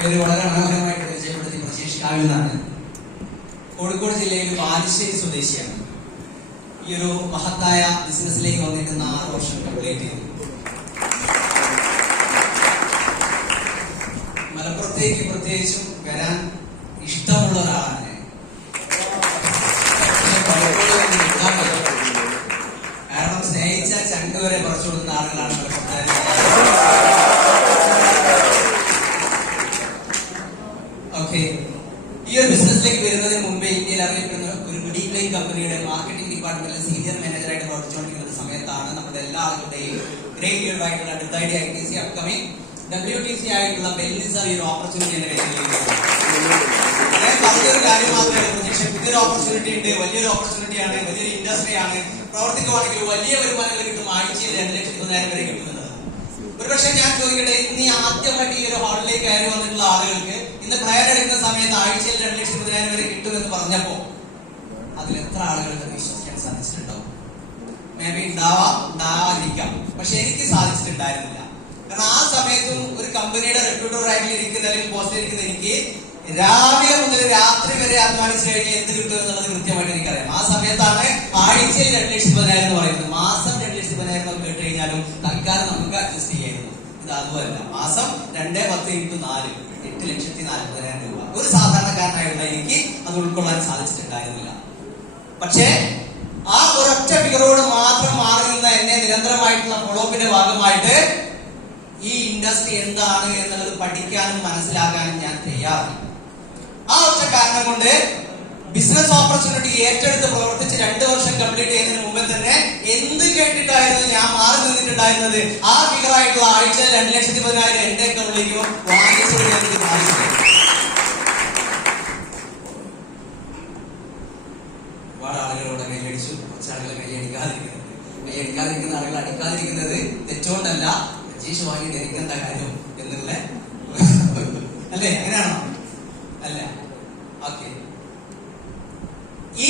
പേര് വളരെ മനോഹരമായിട്ട് പരിചയപ്പെടുത്തി പ്രതീക്ഷിക്കാവുന്നതാണ്. കോഴിക്കോട് ജില്ലയിൽ ബാലുശ്ശേരി സ്വദേശിയാണ്. ഈ ഒരു മഹത്തായ ബിസിനസ്സിലേക്ക് വന്നിട്ട് 6 വർഷം കംപ്ലീറ്റ് ചെയ്തു. മലപ്പുറത്തേക്ക് പ്രത്യേകിച്ചും വരാൻ ഇഷ്ടമുള്ള ഒരാളാണ്. കാരണം സ്നേഹിച്ച ചങ്ക് വരെ പറിച്ചു കൊടുക്കുന്ന ആളുകളാണ് മലപ്പുറത്തുകാർ. ഓക്കെ, ഈ ഒരു ബിസിനസ്സിലേക്ക് വരുന്നതിന് മുമ്പേ ഇന്ത്യയിൽ അറിയപ്പെടുന്ന ഒരു മെഡിക്ലെയിം കമ്പനിയുടെ മാർക്കറ്റിംഗ് ഡിപ്പാർട്ട്മെന്റിൽ സീനിയർ മാനേജറായിട്ട് പ്രവർത്തിച്ചുകൊണ്ടിരിക്കുന്ന സമയത്താണ് നമ്മുടെ എല്ലാ ആളുകളുടെയും ഗ്രേറ്റ് ലീഡർ ആയിട്ടുള്ള അടുത്തായിട്ട് ITC അപ്കമിങ് WTC ആയിട്ടുള്ള ബെല്ലിസർ ഈ ഒരു ഓപ്പർച്യൂണിറ്റി എന്റെ കയ്യിലേക്ക് പറഞ്ഞൊരു കാര്യം മാത്രമേ പ്രതീക്ഷ. പുതിയൊരു ഓപ്പർച്യൂണിറ്റി ഉണ്ട്, വലിയൊരു ഓപ്പർച്യൂണിറ്റിയാണ്, വലിയൊരു ഇൻഡസ്ട്രിയാണ്. പ്രവർത്തിക്കുവാണെങ്കിൽ വലിയ വരുമാനങ്ങൾ കിട്ടും. ആഴ്ചയിൽ 2,20,000 വരെ കിട്ടുന്നത്. ഒരുപക്ഷെ ഞാൻ ചോദിക്കട്ടെ, ഇന്ന് ആദ്യമായിട്ട് ഈ ഒരു ഹാളിലേക്ക് കയറി വന്നിട്ടുള്ള ആളുകൾക്ക് ഇന്ന് പ്രയർ എടുക്കുന്ന സമയത്ത് ആഴ്ചയിൽ 2,20,000 വരെ കിട്ടുമെന്ന് പറഞ്ഞപ്പോ അതിൽ എത്ര ആളുകൾക്ക് വിശ്വസിക്കാൻ സാധിച്ചിട്ടുണ്ടാവും? മേ ബി ഉണ്ടാവാതിരിക്കാം, പക്ഷെ എനിക്ക് സാധിച്ചിട്ടുണ്ടായിരുന്നില്ല. കാരണം ആ സമയത്തും ഒരു കമ്പനിയുടെ റെപ്യൂട്ടർ റാങ്കിൽ ഇരിക്കുന്ന അല്ലെങ്കിൽ പോസ്റ്റിൽ ഇരിക്കുന്ന എനിക്ക് രാവിലെ മുതൽ രാത്രി വരെ അധ്വാനിച്ചു കഴിഞ്ഞാൽ എന്ത് കിട്ടും എന്നുള്ളത് കൃത്യമായിട്ട് എനിക്കറിയാം. ആ സമയത്താണ് ആഴ്ചയിൽ 2,10,000 എന്ന് പറയുന്നത്. മാസം 2,10,000 കേട്ട് കഴിഞ്ഞാലും തൽക്കാലം നമുക്ക് അഡ്ജസ്റ്റ് ചെയ്യായിരുന്നു. ഇത് അതുമല്ല, മാസം 2,10 × 4 8,40,000 രൂപ. ഒരു സാധാരണക്കാരനായുള്ള എനിക്ക് അത് ഉൾക്കൊള്ളാൻ സാധിച്ചിട്ടുണ്ടായിരുന്നില്ല. പക്ഷേ ആ ഒരൊറ്റ ഫിഗറോട് മാത്രം മാറി നിന്ന എന്നെ നിരന്തരമായിട്ടുള്ള ഫോളോപ്പിന്റെ ഭാഗമായിട്ട് ഈ ഇൻഡസ്ട്രി എന്താണ് എന്നുള്ളത് പഠിക്കാനും മനസ്സിലാക്കാനും ഞാൻ തയ്യാറായി. ആ ഒറ്റ കാരണം കൊണ്ട് ബിസിനസ് ഓപ്പർച്യൂണിറ്റി ഏറ്റെടുത്ത് പ്രവർത്തിച്ച് 2 വർഷം കംപ്ലീറ്റ് ചെയ്യുന്നതിന് മുമ്പേ തന്നെ എന്ത് കേട്ടിട്ടായിരുന്നു ഞാൻ മാറി നിന്നിട്ടുണ്ടായിരുന്നത്? ആ ഫിഗറായിട്ടുള്ള ആഴ്ചയിൽ 2,10,000 എന്റെ അക്കൗണ്ടിലേക്കോ വാങ്ങിച്ചു എനിക്ക് സാധിച്ചു. ഒരുപാട് ആളുകളോട് കൈയടിച്ചു, കുറച്ച് ആളുകൾ കൈയടിക്കാതിരിക്കുന്ന ആളുകൾ അടിക്കാതിരിക്കുന്നത് തെറ്റുകൊണ്ടല്ല, രജീഷ് വാങ്ങിയിട്ട് എനിക്കെന്താ കാര്യം എന്നുള്ള അല്ലേ? അങ്ങനെയാണോ? അല്ല. ഓക്കെ, ഈ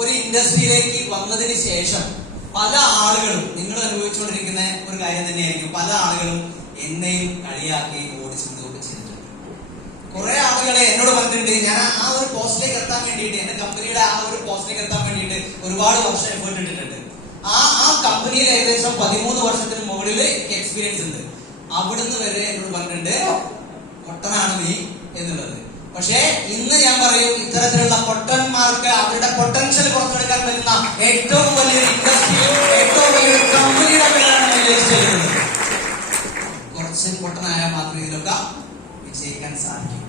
ഒരു ഇൻഡസ്ട്രിയിലേക്ക് വന്നതിന് ശേഷം പല ആളുകളും, നിങ്ങൾ അനുഭവിച്ചുകൊണ്ടിരിക്കുന്ന ഒരു കാര്യം തന്നെയായിരിക്കും, പല ആളുകളും എന്നെയും കളിയാക്കി ഓടിച്ചെന്നൊക്കെ ചെയ്തിട്ടുണ്ട്. കുറെ ആളുകളെ എന്നോട് പറഞ്ഞിട്ടുണ്ട്. ഞാൻ ആ ഒരു പോസ്റ്റിലേക്ക് എത്താൻ വേണ്ടിയിട്ട്, എന്റെ കമ്പനിയുടെ ആ ഒരു പോസ്റ്റിലേക്ക് എത്താൻ വേണ്ടിയിട്ട് ഒരുപാട് വർഷം എഫേർട്ട് ഇട്ടിട്ടുണ്ട്. ആ കമ്പനിയിൽ ഏകദേശം 13 വർഷത്തിന് മുകളിൽ എനിക്ക് എക്സ്പീരിയൻസ് ഉണ്ട്. അവിടുന്ന് വരെ എന്നോട് പറഞ്ഞിട്ടുണ്ട് പൊട്ടനാണ് നീ എന്നുള്ളത്. പക്ഷേ ഇന്ന് ഞാൻ പറയും, ഇത്തരത്തിലുള്ള പൊട്ടന്മാർക്ക് അവരുടെ പൊട്ടൻഷ്യൽ പുറത്തെടുക്കാൻ പറ്റുന്ന ഏറ്റവും വലിയൊരു ഇൻഡസ്ട്രിയും ഏറ്റവും വലിയൊരു കമ്പനിയുടെ പേരാണ് ചെയ്യുന്നത്. കുറച്ച് പൊട്ടനായാൽ മാത്രമേ ഇതിലൊക്കെ വിജയിക്കാൻ സാധിക്കും.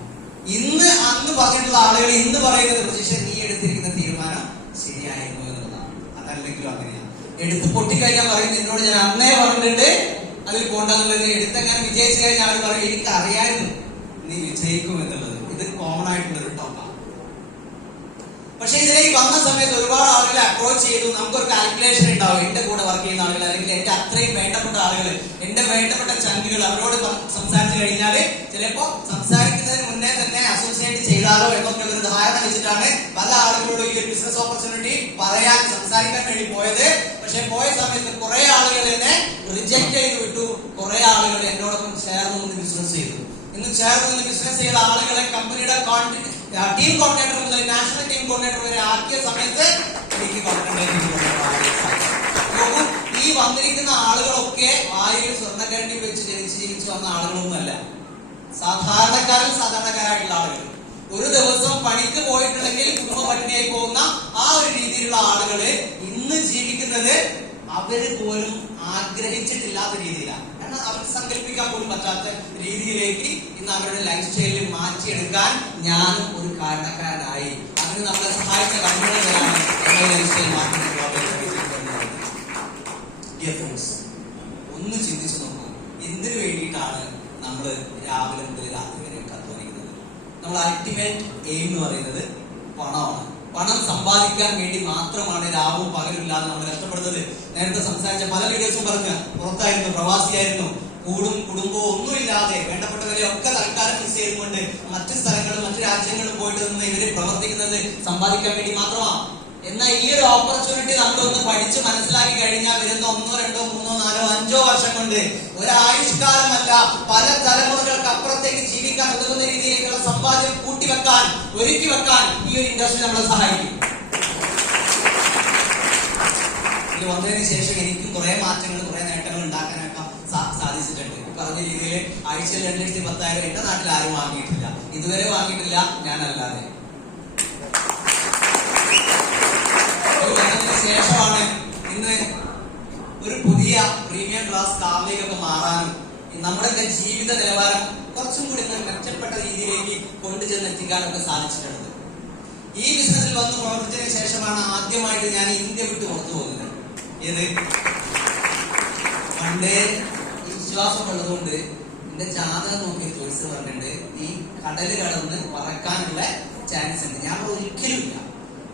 അന്ന് പറഞ്ഞിട്ടുള്ള ആളുകൾ ഇന്ന് പറയുന്നത്, പക്ഷേ നീ എടുത്തിരിക്കുന്ന തീരുമാനം ശരിയായിരുന്നു എന്നുള്ളതാണ്. അതല്ലെങ്കിലും അങ്ങനെയാണ്. എടുത്ത് പൊട്ടിക്കഴിഞ്ഞാൽ പറയും, എന്നോട് ഞാൻ അന്നേ പറഞ്ഞിട്ടുണ്ട് അതിൽ പോണ്ടെന്നുള്ളത്. എടുത്തെങ്ങനെ വിജയിച്ചു കഴിഞ്ഞാൽ അവർ പറയും, എനിക്ക് അറിയായിരുന്നു നീ വിജയിക്കും എന്നുള്ളത്. ഇത് കോമൺ ആയിട്ടുള്ള ഒരു ടോക്കാണ്. പക്ഷെ ഇതിലേക്ക് വന്ന സമയത്ത് ഒരുപാട് ആളുകളെ അപ്രോച്ച് ചെയ്തു. നമുക്കൊരു കാൽക്കുലേഷൻ ഉണ്ടാവും. എന്റെ കൂടെ വർക്ക് ചെയ്യുന്ന ആളുകൾ, അല്ലെങ്കിൽ എന്റെ അത്രയും വേണ്ടപ്പെട്ട ആളുകൾ, എന്റെ വേണ്ടപ്പെട്ട ചങ്കുകൾ, അവരോട് സംസാരിച്ചു കഴിഞ്ഞാൽ ചിലപ്പോ സംസാരിക്കുന്നതിന് മുന്നേ തന്നെ അസോസിയേറ്റ് ചെയ്താലോ എന്നൊക്കെ ഒരു ധാരണ വെച്ചിട്ടാണ് പല ആളുകളോടും ഈ ബിസിനസ് ഓപ്പർച്യൂണിറ്റി പറയാൻ, സംസാരിക്കാൻ വേണ്ടി പോയത്. പക്ഷെ പോയ സമയത്ത് കുറെ ആളുകൾ എന്നെ റിജക്ട് ചെയ്ത് വിട്ടു. കുറെ ആളുകൾ എന്നോടൊപ്പം ചേർന്ന് നിന്ന് ബിസിനസ് ചെയ്തു. ഇന്ന് ചേർന്ന് നിന്ന് ബിസിനസ് ചെയ്ത ആളുകളെ കമ്പനിയുടെ ടീം കോർഡിനേറ്റർ മുതൽ നാഷണൽ ടീം കോർഡിനേറ്റർ വരെ ആക്കിയ സമയത്ത് എനിക്ക് ഈ വന്നിരിക്കുന്ന ആളുകളൊക്കെ വായിൽ സ്വർണ്ണക്കരണ്ടി വെച്ച് ജീവിച്ചു വന്ന ആളുകളൊന്നുമല്ല. സാധാരണക്കാരായിട്ടുള്ള ആളുകൾ. ഒരു ദിവസം പണിക്ക് പോയിട്ടുണ്ടെങ്കിൽ കുടുംബ പട്ടിണിയായി പോകുന്ന ആ ഒരു രീതിയിലുള്ള ആളുകള് ഇന്ന് ജീവിക്കുന്നത് അവര് പോലും ആഗ്രഹിച്ചിട്ടില്ലാത്ത രീതിയിലാണ്. കാരണം അവർക്ക് സങ്കല്പിക്കാൻ പോലും പറ്റാത്ത രീതിയിലേക്ക് ഇന്ന് അവരുടെ ലൈഫ് സ്റ്റൈലിൽ മാറ്റിയെടുക്കാൻ ഞാനും ഒരു കാരണക്കാരനായി. അതിന് നമ്മളെ സഹായിച്ച കമ്പനികളാണ് ലൈഫ് സ്റ്റൈൽ മാറ്റി. ഒന്ന് ചിന്തിച്ചു നോക്കൂ, എന്തിനു വേണ്ടിയിട്ടാണ് നമ്മൾ രാവിലെ മുതൽ രാത്രി വരെ അധ്വാനിക്കുന്നത്? നമ്മൾ അൾട്ടിമേറ്റ് എയിം എന്ന് പറയുന്നത് പണമാണ്. പണം സമ്പാദിക്കാൻ വേണ്ടി മാത്രമാണ് രാവും പകലില്ലാതെ നമ്മൾ കഷ്ടപ്പെടുന്നത്. നേരത്തെ സംസാരിച്ച പല വീഡിയോസും പറഞ്ഞ് പുറത്തായിരുന്നു, പ്രവാസിയായിരുന്നു, കുടുംബവും ഒന്നുമില്ലാതെ വേണ്ടപ്പെട്ടവരെ ഒക്കെ തൽക്കാലം മിസ് ചെയ്തുകൊണ്ട് മറ്റു സ്ഥലങ്ങളും മറ്റു രാജ്യങ്ങളും പോയിട്ട് നിന്ന് ഇവര് പ്രവർത്തിക്കുന്നത് സമ്പാദിക്കാൻ വേണ്ടി മാത്രമാണ്. എന്നാൽ ഈ ഒരു ഓപ്പർച്യൂണിറ്റി നമ്മളൊന്ന് പഠിച്ച് മനസ്സിലാക്കി കഴിഞ്ഞാൽ വരുന്ന 1, 2, 3, 4, 5 വർഷം കൊണ്ട് ഒരായുഷ്കാലമല്ല, പല തലമുറകൾക്ക് അപ്പുറത്തേക്ക് ജീവിക്കാൻ ഉതകുന്ന രീതിയിലേക്കുള്ള സമ്പാദ്യം കൂട്ടിവെക്കാൻ, ഒരുക്കി വെക്കാൻ ഈ ഒരു ഇൻഡസ്ട്രി നമ്മളെ സഹായിക്കും. ഇത് വന്നതിന് ശേഷം എനിക്കും കുറെ മാറ്റങ്ങൾ, കുറെ നേട്ടങ്ങൾ ഉണ്ടാക്കാനൊക്കെ സാധിച്ചിട്ടുണ്ട്. പറഞ്ഞ രീതിയിൽ ആഴ്ചയിൽ 2,10,000 എന്റെ നാട്ടിൽ ആരും വാങ്ങിയിട്ടില്ല, ഇതുവരെ വാങ്ങിയിട്ടില്ല, ഞാനല്ലാതെ. ശേഷമാണ് ഇന്ന് ഒരു പുതിയ പ്രീമിയം ക്ലാസ് കാറിലേക്കൊക്കെ മാറാനും നമ്മുടെയൊക്കെ ജീവിത നിലവാരം കുറച്ചും കൂടി മെച്ചപ്പെട്ട രീതിയിലേക്ക് കൊണ്ടുചെന്ന് എത്തിക്കാനൊക്കെ സാധിച്ചിട്ടുള്ളത്. ഈ ബിസിനസ്സിൽ വന്ന് പ്രവർത്തിച്ചതിന് ശേഷമാണ് ആദ്യമായിട്ട് ഞാൻ ഇന്ത്യ വിട്ട് പുറത്തു പോകുന്നത്. ഏത് പണ്ടേ വിശ്വാസമുള്ളതുകൊണ്ട് എന്റെ ജാതകം നോക്കി ചോദിച്ചു പറഞ്ഞിട്ടുണ്ട്, നീ കടല് കടന്ന് പറക്കാനുള്ള ചാൻസ് ഉണ്ട്. ഞാൻ ഒരിക്കലും ഇല്ല.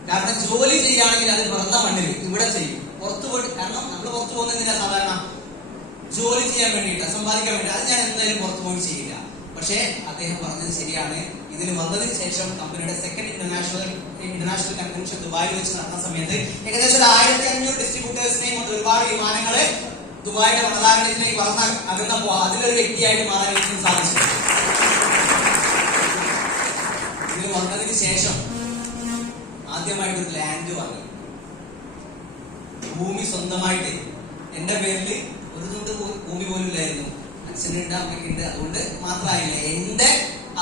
കാരണം ജോലി ചെയ്യുകയാണെങ്കിൽ അത് വെറുതെ മണ്ണിൽ ഇവിടെ ചെയ്യും. പുറത്തു പോയിട്ട്, കാരണം നമ്മൾ പുറത്തു പോകുന്നതിനാ സാധാരണ ജോലി ചെയ്യാൻ വേണ്ടിയിട്ട്, സമ്പാദിക്കാൻ വേണ്ടി. അത് ഞാൻ എന്തായാലും പുറത്തു പോയി ചെയ്യില്ല. പക്ഷേ അദ്ദേഹം പറഞ്ഞത് ശരിയാണ്. ഇതിന് വന്നതിന് ശേഷം കമ്പനിയുടെ സെക്കൻഡ് ഇന്റർനാഷണൽ കൺവെൻഷൻ ദുബായിൽ വെച്ച് നടന്ന സമയത്ത് ഏകദേശം 1,500 ഡിസ്ട്രിബ്യൂട്ടേഴ്സിനെയും കൊണ്ട് ഒരുപാട് വിമാനങ്ങള് ദുബായിയുടെ വടതാരങ്ങളിലേക്ക് വളർന്ന അകന്നപ്പോ അതിലൊരു വ്യക്തിയായിട്ട് മാറാൻ എനിക്ക് സാധിച്ചു. ഇതിന് വന്നതിന് ശേഷം ആദ്യമായിട്ട് ഒരു ലാൻഡ് വാങ്ങി, ഭൂമി സ്വന്തമായിട്ട്. എന്റെ പേരിൽ ഒരു തുണ്ട് ഭൂമി പോലും ഇല്ലായിരുന്നു. അച്ഛനുണ്ട്, അമ്മയ്ക്കുണ്ട്. അതുകൊണ്ട് മാത്രമായില്ല, എന്റെ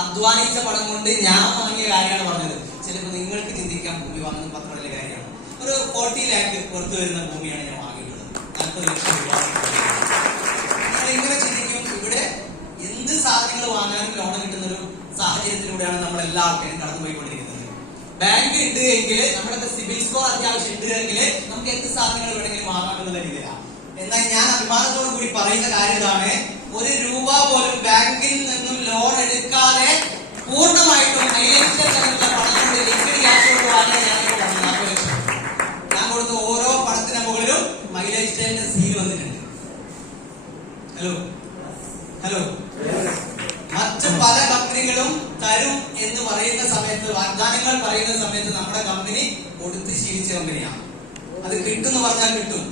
അധ്വാനിച്ച പണം കൊണ്ട് ഞാൻ വാങ്ങിയ കാര്യമാണ് പറഞ്ഞത്. ചിലപ്പോൾ നിങ്ങൾക്ക് ചിന്തിക്കാം ഭൂമി വാങ്ങുന്നത് അത്ര വലിയ കാര്യമാണ്. ഒരു 40 lakh പുറത്തു വരുന്ന ഭൂമിയാണ് ഞാൻ വാങ്ങിയിട്ടുള്ളത്. 40 ലക്ഷം രൂപ. നിങ്ങൾ എങ്ങനെ ചിന്തിക്കും? ഇവിടെ എന്ത് സാധനങ്ങൾ വാങ്ങാനും ലോൺ കിട്ടുന്ന ഒരു സാഹചര്യത്തിലൂടെയാണ് നമ്മൾ എല്ലാ ആൾക്കാരും കടന്നുപോയിക്കൊണ്ടിരിക്കുന്നത്. ബാങ്ക് ഉണ്ട് എങ്കിൽ, നമ്മുടെ സിബിൽ സ്കോർ അത്യാവശ്യം ഉണ്ട് എങ്കിൽ നമുക്ക് എന്ത് സാധനങ്ങൾ വേണമെങ്കിലും വാങ്ങാമെന്നുള്ള രീതിയിലാണ്. എന്നാൽ ഞാൻ അഭിമാനത്തോടു കൂടി പറയുന്ന കാര്യം ഇതാണ്, 1 രൂപ പോലും ബാങ്കിൽ നിന്നും ലോൺ എടുക്കാതെ പൂർണ്ണമായിട്ടും പണം കൊണ്ട് ലിക്വിഡ് ക്യാഷ് കൊണ്ട് വാങ്ങിയ ഞാനിപ്പോൾ 40 ലക്ഷം. ഞാൻ കൊടുത്ത ഓരോ പണത്തിന് മുകളിലും മൈലേജ് സ്റ്റൈലിന്റെ സീൽ വന്നിട്ടുണ്ട്. ഹലോ മറ്റ് പല കമ്പനികളും തരും എന്ന് പറയുന്ന സമയത്ത്, വാഗ്ദാനങ്ങൾ പറയുന്ന സമയത്ത് നമ്മുടെ കമ്പനി കൊടുത്ത് ശീലിച്ച കമ്പനിയാണ്. അത് കിട്ടുമെന്ന് പറഞ്ഞാൽ കിട്ടും.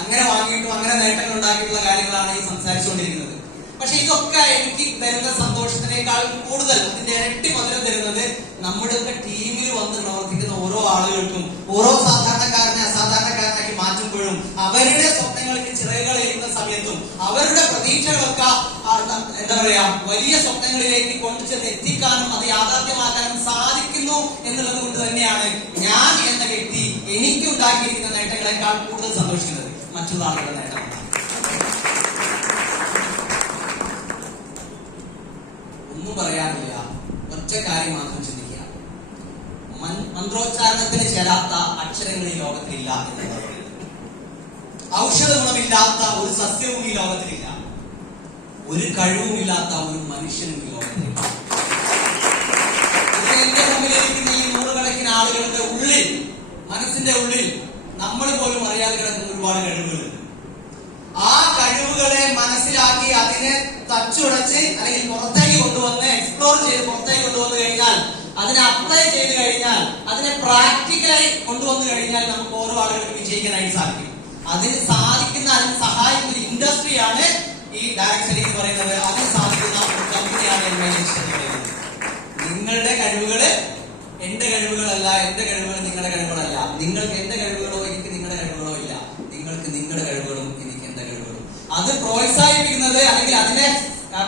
അങ്ങനെ വാങ്ങിയിട്ടും അങ്ങനെ നേട്ടങ്ങൾ ഉണ്ടാക്കിയിട്ടുള്ള കാര്യങ്ങളാണ് ഈ സംസാരിച്ചുകൊണ്ടിരിക്കുന്നത്. പക്ഷെ ഇതൊക്കെ എനിക്ക് തരുന്ന സന്തോഷത്തിനേക്കാൾ കൂടുതൽ, അതിന്റെ ഇരട്ടി മധുരം തരുന്നത് നമ്മുടെയൊക്കെ ടീമിൽ വന്ന് പ്രവർത്തിക്കുന്ന ഓരോ ആളുകൾക്കും, ഓരോ സാധാരണക്കാരനെ അസാധാരണക്കാരനാക്കി മാറ്റുമ്പോഴും, അവരുടെ സ്വപ്നങ്ങൾക്ക് ചിറകുകൾ എഴുതുന്ന സമയത്തും, അവരുടെ പ്രതീക്ഷകളൊക്കെ എന്താ പറയാ വലിയ സ്വപ്നങ്ങളിലേക്ക് കൊണ്ടുചെന്ന് എത്തിക്കാനും അത് യാഥാർത്ഥ്യമാക്കാനും സാധിക്കുന്നു എന്നുള്ളത് കൊണ്ട് തന്നെയാണ് ഞാൻ എന്ന വ്യക്തി എനിക്കുണ്ടാക്കിയിരിക്കുന്ന നേട്ടങ്ങളെക്കാൾ കൂടുതൽ സന്തോഷിക്കുന്നത് മറ്റുള്ള ആളുകളുടെ നേട്ടമാണ്. ഒന്നും പറയാനില്ല, ഒറ്റ കാര്യം മാത്രം ചിന്തിക്കുക. മന്ത്രോച്ചാരണത്തിന് ചേരാത്ത അക്ഷരങ്ങൾ ഈ ലോകത്തിലില്ല എന്ന് പറയുന്നത്. ഔഷധ ഗുണമില്ലാത്ത ഒരു സസ്യവും ഈ ലോകത്തിലില്ല. ഒരു കഴിവുമില്ലാത്ത ഒരു മനുഷ്യനും ഈ ലോകത്തിലില്ല. എന്റെ മുമ്പിലിരിക്കുന്ന ഈ 100 കണക്കിന് ആളുകളുടെ ഉള്ളിൽ, മനസ്സിന്റെ ഉള്ളിൽ നമ്മൾ പോലും അറിയാതെ കിടക്കുന്ന ഒരുപാട് കഴിവുകളുണ്ട്. ആ കഴിവുകളെ മനസ്സിലാക്കി അതിനെ തച്ചുടച്ച് അല്ലെങ്കിൽ പുറത്തേക്ക് കൊണ്ടുവന്ന് എക്സ്പ്ലോർ ചെയ്ത് പുറത്തേക്ക് കൊണ്ടുവന്നു കഴിഞ്ഞാൽ, അതിനെ അപ്ലൈ ചെയ്ത് കഴിഞ്ഞാൽ, അതിനെ പ്രാക്ടിക്കലായി കൊണ്ടുവന്നു കഴിഞ്ഞാൽ നമുക്ക് ഓരോ ആളുകൾക്ക് വിജയിക്കാനായിട്ട് സാധിക്കും. അതിന് സാധിക്കുന്ന, അതിന് സഹായിക്കുന്ന ഒരു ഇൻഡസ്ട്രിയാണ് ഈ ഡയറക്ട് സെല്ലിംഗ് എന്ന് പറയുന്നത്. അതിന് സാധിക്കുന്ന ഒരു കമ്പനിയാണ് പറയുന്നത്. നിങ്ങളുടെ കഴിവുകള് എന്റെ കഴിവുകളല്ല, എന്റെ കഴിവുകൾ നിങ്ങളുടെ കഴിവുകളല്ല. നിങ്ങൾക്ക് എന്റെ കഴിവുകളോ എനിക്ക് നിങ്ങളുടെ കഴിവുകളോ ഇല്ല. നിങ്ങൾക്ക് നിങ്ങളുടെ കഴിവുകളും എനിക്ക് എന്റെ കഴിവുകളും. അത് പ്രോത്സാഹിപ്പിക്കുന്നത് അല്ലെങ്കിൽ അതിനെ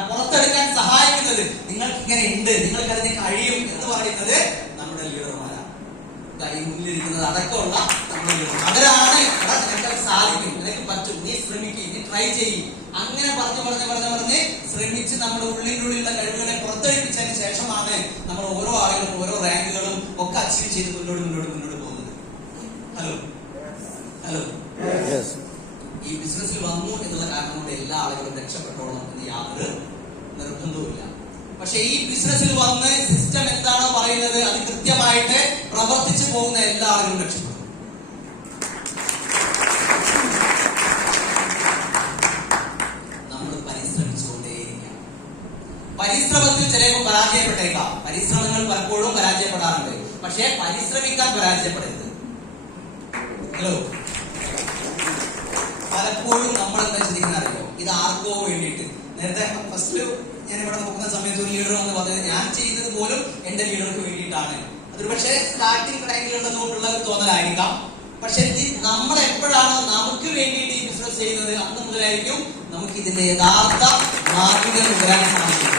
പുറത്തെടുക്കാൻ സഹായിക്കുന്നത് നിങ്ങൾക്ക് ഇങ്ങനെ ഉണ്ട്, നിങ്ങൾക്ക് അതിനെ കഴിയും എന്ന് പറയുന്നത് നമ്മുടെ ലീഡർമാരാണ്. ഈ മുന്നിലിരിക്കുന്നത് അടക്കമുള്ള നമ്മുടെ ലീഡർ. അവരാണ് നിനക്ക് സാധിക്കും, നിനക്ക് പറ്റും, നീ ശ്രമിക്കും, നീ ട്രൈ ചെയ്യും. അങ്ങനെ പറഞ്ഞ് ശ്രമിച്ച് നമ്മുടെ ഉള്ളിലുള്ള കഴിവുകളെ പുറത്തെടുപ്പിച്ചതിന് ശേഷമാണ് നമ്മൾ ഓരോ ആളുകളും ഓരോ റാങ്കുകളും ഒക്കെ അച്ചീവ് ചെയ്ത് മുന്നോട്ട് പോകുന്നത്. ഹലോ ഈ ബിസിനസ്സിൽ വന്നു എന്നുള്ള കാരണം കൊണ്ട് എല്ലാ ആളുകളും രക്ഷപ്പെട്ടോളണം എന്ന് യാതൊരു നിർബന്ധവുമില്ല. പക്ഷെ ഈ ബിസിനസ്സിൽ വന്ന് സിസ്റ്റം എന്താണോ പറയുന്നത് അത് കൃത്യമായിട്ട് പ്രവർത്തിച്ചു പോകുന്ന എല്ലാ ആളുകളും രക്ഷപ്പെടും. നമ്മൾ പരിശ്രമിച്ചുകൊണ്ടേയിരിക്കാം. പരിശ്രമത്തിൽ ചിലപ്പോൾ പരാജയപ്പെട്ടേക്കാം. പരിശ്രമങ്ങൾ പലപ്പോഴും പരാജയപ്പെടാറുണ്ട്. പക്ഷെ പരിശ്രമിക്കാൻ പരാജയപ്പെടരുത്. പലപ്പോഴും നമ്മൾ എന്താ ചിന്തിക്കുന്ന അറിയോ, ഇത് ആർക്കോ വേണ്ടിയിട്ട്, നേരത്തെ ഫസ്റ്റില് ഞാൻ ഇവിടെ നോക്കുന്ന സമയത്ത് ഒരു ലീഡർ വന്ന് പറഞ്ഞത് ഞാൻ ചെയ്യുന്നത് പോലും എന്റെ ലീഡർക്ക് വേണ്ടിയിട്ടാണ്. അതൊരു പക്ഷേ സ്റ്റാർട്ടിംഗ് ടൈമിലുള്ളതുകൊണ്ടുള്ള ഒരു തോന്നലായിരിക്കാം. പക്ഷെ നമ്മൾ എപ്പോഴാണോ നമുക്ക് വേണ്ടിയിട്ട് ഈ ബിസിനസ് ചെയ്യുന്നത് അന്ന് മുതലായിരിക്കും നമുക്ക് ഇതിന്റെ യഥാർത്ഥ മാർഗങ്ങൾ വരാൻ സാധിക്കും.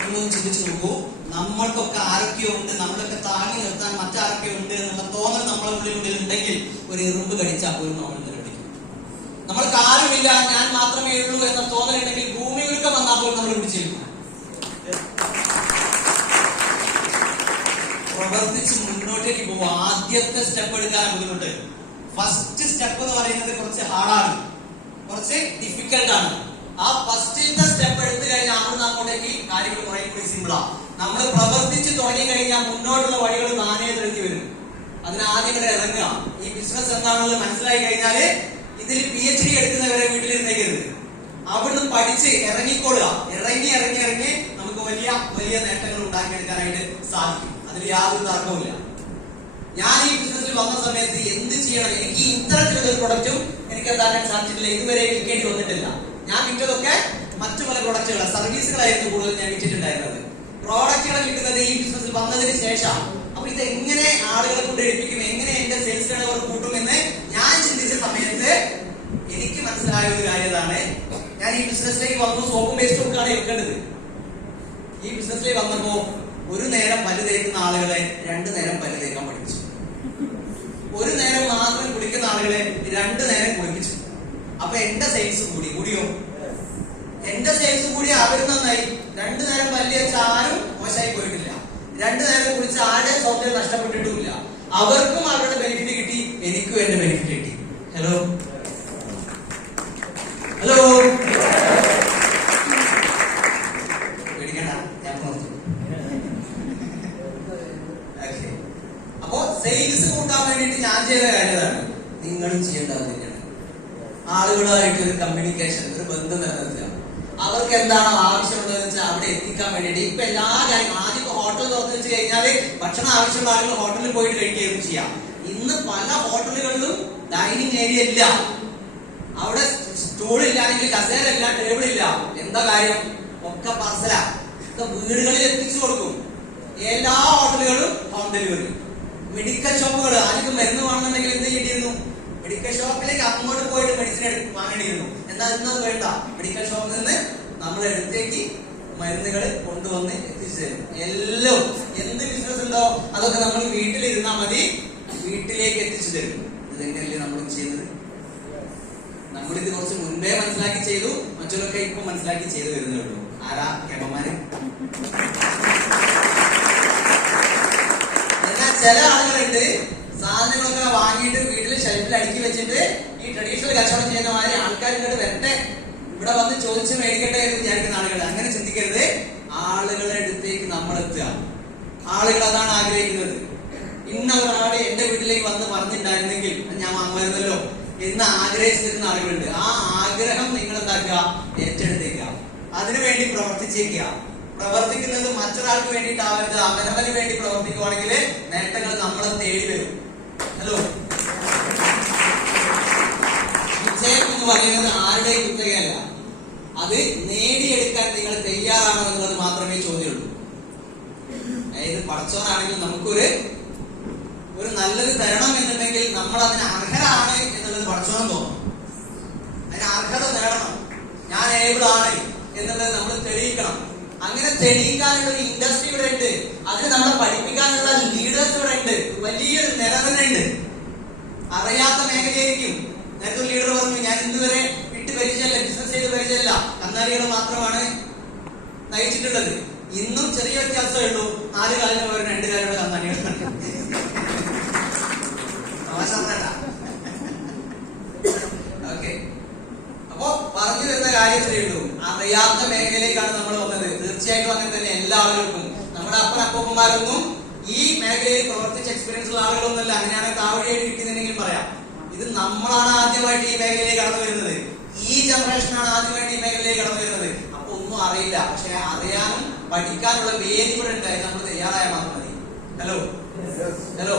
നിങ്ങളൊന്ന് ചിന്തിച്ചു നോക്കൂ, നമ്മൾക്കൊക്കെ ആരൊക്കെയോ ഉണ്ട്, നമ്മളൊക്കെ താങ്ങി നിർത്താൻ മറ്റാരൊക്കെയോ ഉണ്ട് എന്നുള്ള തോന്നൽ നമ്മളെ ഉള്ളിൽ ഉണ്ടെങ്കിൽ ഒരു എറുമ്പ് കടിച്ചാൽ പോലും നമ്മൾ നിലപിടിക്കും. നമ്മൾക്ക് ആരുമില്ല, ഞാൻ മാത്രമേ ഉള്ളൂ എന്ന തോന്നലുണ്ടെങ്കിൽ ഭൂമി ഉരുക്കം വന്നാൽ പോലും നമ്മൾ പിടിച്ചേക്കും. പ്രവർത്തിച്ച് മുന്നോട്ടേക്ക് പോകും. ആദ്യത്തെ സ്റ്റെപ്പ് എടുക്കാൻ ബുദ്ധിമുട്ട്. ഫസ്റ്റ് സ്റ്റെപ്പ് എന്ന് പറയുന്നത് കുറച്ച് ഹാർഡാണ്, കുറച്ച് ഡിഫിക്കൽട്ട് ആണ്. ആ ഫസ്റ്റിലത്തെ സ്റ്റെപ്പ് എടുത്തു കഴിഞ്ഞാൽ അവിടുന്ന് അങ്ങോട്ടേക്ക് കാര്യങ്ങൾ കുറെ കൂടി സിമ്പിളാ. നമ്മൾ പ്രവർത്തിച്ച് തുടങ്ങി കഴിഞ്ഞാൽ മുന്നോട്ടുള്ള വഴികൾ താനേ തെളിഞ്ഞു വരും. അതിനാദ്യം ഇവിടെ ഇറങ്ങുക. ഈ ബിസിനസ് എന്താണെന്നുള്ളത് മനസ്സിലായി കഴിഞ്ഞാല് ഇതിൽ PhD എടുക്കുന്നവരെ വീട്ടിലിരുന്നേക്കരുത്. അവിടുന്ന് പഠിച്ച് ഇറങ്ങിക്കൊള്ളുക. ഇറങ്ങി നമുക്ക് വലിയ വലിയ നേട്ടങ്ങൾ ഉണ്ടാക്കിയെടുക്കാനായിട്ട് സാധിക്കും. അതിൽ യാതൊരു തർക്കവുമില്ല. ഞാൻ ഈ ബിസിനസ്സിൽ വന്ന സമയത്ത് എന്ത് ചെയ്യണം, എനിക്ക് ഇത്തരത്തിലുള്ള ഒരു പ്രൊഡക്റ്റും എനിക്ക് എന്താക്കാൻ സാധിച്ചിട്ടില്ല. ഇതുവരെ വിൽക്കേണ്ടി വന്നിട്ടില്ല. ഞാൻ വിറ്റതൊക്കെ മറ്റു പല പ്രൊഡക്റ്റുകൾ, സർവീസുകളായിരുന്നു കൂടുതൽ ഞാൻ വിറ്റിട്ടുണ്ടായിരുന്നത്. പ്രോഡക്റ്റുകൾ വിൽക്കുന്നത് ഈ ബിസിനസ്സിൽ വന്നതിന് ശേഷം. അപ്പൊ ഇത് എങ്ങനെ ആളുകളെ കൊണ്ട് എടുപ്പിക്കും, എങ്ങനെ എന്റെ സെയിൽസ് ടേണോവർ കൂട്ടും എന്ന് ഞാൻ ചിന്തിച്ച സമയത്ത് എനിക്ക് മനസ്സിലായ ഒരു കാര്യമാണ്, ഞാൻ ഈ ബിസിനസ്സിലേക്ക് വന്നു സോപ്പും പേസ്റ്റും ഒക്കെയാണ് എടുക്കേണ്ടത്. ഈ ബിസിനസ്സിലേക്ക് വന്നപ്പോ ഒരു നേരം പല്ല് തേക്കുന്ന ആളുകളെ 2 നേരം പല്ല് തേക്കാൻ പഠിപ്പിച്ചു. ഒരു നേരം മാത്രം കുളിക്കുന്ന ആളുകളെ 2 നേരം കുളിപ്പിച്ചു. അപ്പൊ എന്റെ സെയിൽസ് കൂടിയോ? എന്റെ സെയിൽസ് കൂടി അവരും നന്നായി. 2 നേരം പല്ല് വെച്ച ആരും മോശമായി പോയിട്ടില്ല. 2 നേരം കുളിച്ച ആരുടെയും സൗന്ദര്യം നഷ്ടപ്പെട്ടിട്ടുമില്ല. അവർക്കും അവരുടെ ബെനിഫിറ്റ് കിട്ടി, എനിക്കും എന്റെ ബെനിഫിറ്റ് കിട്ടി. ഹലോ ഹലോ പേടിക്കണ്ട, ഞാൻ നോക്കി. അപ്പോ സെയിൽസ് കൂട്ടാൻ വേണ്ടിയിട്ട് ഞാൻ ചെയ്ത കാര്യതാണ് നിങ്ങളും ചെയ്യേണ്ടത് തന്നെയാണ്. ആളുകളുമായിട്ട് ഒരു കമ്മ്യൂണിക്കേഷൻ, ഒരു ബന്ധം നിലനിർത്തുക. അവർക്ക് എന്താണോ ആവശ്യമുള്ളതെന്ന് വെച്ചാൽ അവിടെ എത്തിക്കാൻ വേണ്ടിയിട്ട് ഇപ്പൊ എല്ലാ കാര്യം ആദ്യം ഹോട്ടൽ തുറന്നു വെച്ച് കഴിഞ്ഞാല് ഭക്ഷണം ആവശ്യമുള്ള ആളുകൾ ഹോട്ടലിൽ പോയിട്ട് കഴിക്കുകയും ചെയ്യാം. ഇന്ന് പല ഹോട്ടലുകളിലും ഡൈനിങ് ഏരിയ ഇല്ല. അവിടെ സ്റ്റൂളില്ല, അല്ലെങ്കിൽ കസേര ഇല്ല, ടേബിൾ ഇല്ല. എന്താ കാര്യം? ഒക്കെ പാർസലാ. വീടുകളിൽ എത്തിച്ചു കൊടുക്കും. എല്ലാ ഹോട്ടലുകളും ഹോം ഡെലിവറി. മെഡിക്കൽ ഷോപ്പുകൾ ആർക്കും മരുന്ന് വാങ്ങണമെങ്കിൽ എന്ത് ചെയ്യേണ്ടിയിരുന്നു? മെഡിക്കൽ ഷോപ്പിലേക്ക് അങ്ങോട്ട് പോയിട്ട് മെഡിസിൻ വാങ്ങേണ്ടിയിരുന്നു. എന്നാൽ ഇന്നത് വേണ്ട, മെഡിക്കൽ ഷോപ്പിൽ നിന്ന് നമ്മുടെ അടുത്തേക്ക് മരുന്നുകൾ കൊണ്ടുവന്ന് എത്തിച്ചു തരും. എല്ലാം എന്ത് ബിസിനസ് ഉണ്ടോ അതൊക്കെ നമ്മൾ വീട്ടിലിരുന്നാൽ മതി, വീട്ടിലേക്ക് എത്തിച്ചു തരും. ഇതെങ്ങനെയല്ലേ നമ്മൾ ചെയ്യുന്നത്? നമ്മളിത് കുറച്ച് മുൻപേ മനസ്സിലാക്കി ചെയ്തു, മറ്റുള്ളവരൊക്കെ ഇപ്പൊ മനസ്സിലാക്കി ചെയ്തു വരുന്നേ ഉള്ളൂ. ആരാ കേമന്മാര്? എന്നാൽ ചില ആളുകളുണ്ട് സാധനങ്ങളൊക്കെ വാങ്ങിയിട്ട് വീട്ടിൽ ഷെൽഫിൽ അടുക്കി വെച്ചിട്ട് ഈ ട്രഡീഷണൽ കച്ചവടം ചെയ്യുന്ന മാതിരി ആൾക്കാർ ഇങ്ങോട്ട് വരട്ടെ, ഇവിടെ വന്ന് ചോദിച്ച് മേടിക്കട്ടെ എന്ന് വിചാരിക്കുന്ന ആളുകൾ. അങ്ങനെ ചിന്തിക്കരുത്. ആളുകളുടെ അടുത്തേക്ക് നമ്മൾ എത്തുക. ആളുകൾ അതാണ് ആഗ്രഹിക്കുന്നത്. ഇന്ന ഒരാൾ എന്റെ വീട്ടിലേക്ക് വന്ന് പറഞ്ഞിട്ടുണ്ടായിരുന്നെങ്കിൽ ഞാൻ വാങ്ങുമായിരുന്നല്ലോ എന്ന് ആഗ്രഹിച്ചു നിൽക്കുന്ന ആളുകളുണ്ട്. ആ ആഗ്രഹം നിങ്ങൾ എന്താക്കുക? ഏറ്റെടുത്തേക്കുക. അതിനുവേണ്ടി പ്രവർത്തിച്ചേക്കുക. പ്രവർത്തിക്കുന്നത് മറ്റൊരാൾക്ക് വേണ്ടിയിട്ടാവരുത്, അവനവന് വേണ്ടി പ്രവർത്തിക്കുവാണെങ്കിൽ നേട്ടങ്ങൾ നമ്മളെ തേടി വരും. ഹലോ, വിജയം എന്ന് പറയുന്നത് ആരുടെയും കുത്തകയല്ല. അത് നേടിയെടുക്കാൻ നിങ്ങൾ തയ്യാറാണോ എന്നുള്ളത് മാത്രമേ ചോദ്യമുള്ളൂ. അതായത് പഠിച്ചവനാണെങ്കിൽ നമുക്കൊരു നല്ലത് തരണം എന്നുണ്ടെങ്കിൽ നമ്മൾ അതിന് അർഹരാണ് എന്നുള്ളത് പഠിച്ചോണം തോന്നും. അതിന് അർഹത നേടണം. ഞാൻ ഏബിളാണ് എന്നുള്ളത് നമ്മൾ തെളിയിക്കണം. അങ്ങനെ തെളിയിക്കാനുള്ള ഒരു ഇൻഡസ്ട്രി ഇവിടെ ഉണ്ട്. അതിന് നമ്മളെ പഠിപ്പിക്കാനുള്ള ലീഡേഴ്സ് ഇവിടെ ഉണ്ട്. വലിയൊരു നിര തന്നെ ഉണ്ട്. അറിയാത്ത മേഖലയായിരിക്കും. നേരത്തെ ലീഡർ പറഞ്ഞു, ഞാൻ ഇന്നുവരെ വിട്ട് പരിചയമല്ല, ബിസിനസ് ചെയ്ത് പരിചയമല്ല, കന്നാലികൾ മാത്രമാണ് നയിച്ചിട്ടുള്ളത്. ഇന്നും ചെറിയ വ്യത്യാസമേ ഉള്ളൂ. 4 കാലിന് പകരം 2 കാലുള്ള കന്നാലികൾ. ഓക്കെ, അപ്പോ പറഞ്ഞു വരുന്ന കാര്യത്തിലേ ഉള്ളൂ. അറിയാത്ത മേഖലയിലേക്കാണ് നമ്മൾ വന്നത്. തീർച്ചയായിട്ടും അങ്ങനെ തന്നെ എല്ലാ ആളുകൾക്കും. നമ്മുടെ അപ്പനപ്പന്മാരൊന്നും ഈ മേഖലയിൽ പ്രവർത്തിച്ച് എക്സ്പീരിയൻസ് ഉള്ള ആളുകളൊന്നുമല്ല. അങ്ങനെയാണ് താവഴിയായിട്ട് കിട്ടിയെന്നുണ്ടെങ്കിൽ പറയാം. ഇത് നമ്മളാണ് ആദ്യമായിട്ട് ഈ മേഖലയിലേക്ക് കടന്നു വരുന്നത്. ഈ ജനറേഷനാണ് ആദ്യമായിട്ട് ഈ മേഖലയിലേക്ക് കടന്നു വരുന്നത്. അപ്പൊ ഒന്നും അറിയില്ല. പക്ഷെ അറിയാനും പഠിക്കാനുള്ള വേദി ഇവിടെ ഉണ്ടായി. നമ്മൾ തയ്യാറായ മാത്രം മതി. ഹലോ ഹലോ,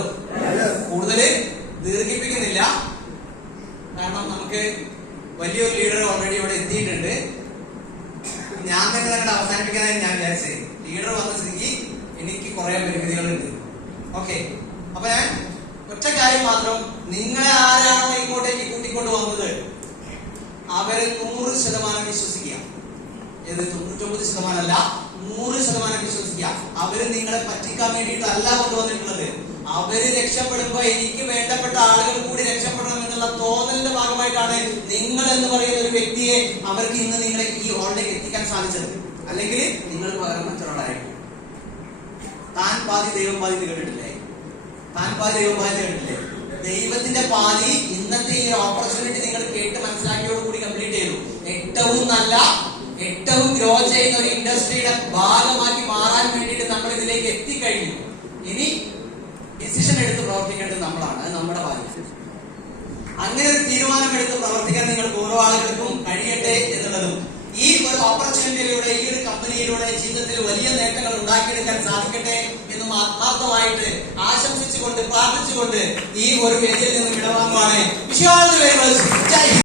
കൂടുതൽ ദീർഘിപ്പിക്കുന്നില്ല. കാരണം നമുക്ക് വലിയൊരു ലീഡർ ഓൾറെഡി ഇവിടെ എത്തിയിട്ടുണ്ട്. ഞാൻ തന്നെ നിങ്ങളുടെ അവസാനിപ്പിക്കാനായി ഞാൻ വിചാരിച്ചത്. ലീഡർ വന്ന സ്ഥിതിക്ക് എനിക്ക് കുറെ പരിമിതികളുണ്ട്. ഓക്കെ, അപ്പൊ ഞാൻ ഒറ്റ കാര്യം മാത്രം, നിങ്ങളെ ആരാണോ ഇങ്ങോട്ടേക്ക് കൂട്ടിക്കൊണ്ട് വന്നത് അവരെ 100% വിശ്വസിക്കുക. ഇത് 99% അല്ല, 100% വിശ്വസിക്കുക. അവര് നിങ്ങളെ പറ്റിക്കാൻ വേണ്ടിയിട്ടല്ല കൊണ്ടുവന്നിട്ടുള്ളത്. അവര് രക്ഷപ്പെടുമ്പോ എനിക്ക് വേണ്ടപ്പെട്ട ആളുകൾ കൂടി രക്ഷപ്പെടണം എന്നുള്ള തോന്നലിന്റെ ഭാഗമായിട്ടാണ് നിങ്ങൾ എന്ന് പറയുന്ന ഒരു വ്യക്തിയെ അവർക്ക് ഇന്ന് നിങ്ങളെ ഈ ഹോളിലേക്ക് എത്തിക്കാൻ സാധിച്ചത്. അല്ലെങ്കിൽ നിങ്ങൾക്ക് പകരം മറ്റൊരാളായിരിക്കും. താൻ പാതി ദൈവം പാതി കേട്ടിട്ടില്ലേ? താൻ പാതി ദൈവം പാതി കേട്ടിട്ടില്ലേ? ദൈവത്തിന്റെ പാതി ഇന്നത്തെ ഈ ഓപ്പർച്യൂണിറ്റി നിങ്ങൾ കേട്ട് മനസ്സിലാക്കിയോടുകൂടി കംപ്ലീറ്റ് ചെയ്തു. ഏറ്റവും നല്ല, ഏറ്റവും ഗ്രോ ചെയ്യുന്ന ഒരു ഇൻഡസ്ട്രിയുടെ ഭാഗമാക്കി മാറാൻ വേണ്ടിയിട്ട് നമ്മൾ ഇതിലേക്ക് എത്തിക്കഴിഞ്ഞു. ഇനി ഡിസിഷൻ എടുത്ത് പ്രവർത്തിക്കേണ്ടത് നമ്മളാണ്. അത് നമ്മുടെ ബാധ്യത. അങ്ങനെ ഒരു തീരുമാനമെടുത്ത് പ്രവർത്തിക്കാൻ നിങ്ങൾക്ക് ഓരോ ആളുകൾക്കും കഴിയട്ടെ എന്നുള്ളതും, ഈ ഒരു ഓപ്പർച്യൂണിറ്റിയിലൂടെ, ഈ ഒരു കമ്പനിയിലൂടെ ജീവിതത്തിൽ വലിയ നേട്ടങ്ങൾ ഉണ്ടാക്കിയെടുക്കാൻ സാധിക്കട്ടെ എന്നും ആത്മാർത്ഥമായിട്ട് ആശംസിച്ചുകൊണ്ട് പ്രാർത്ഥിച്ചുകൊണ്ട് ഈ ഒരു വേദിയിൽ നിന്ന് വിടവാങ്ങുവാണ്. വിശ്വാസ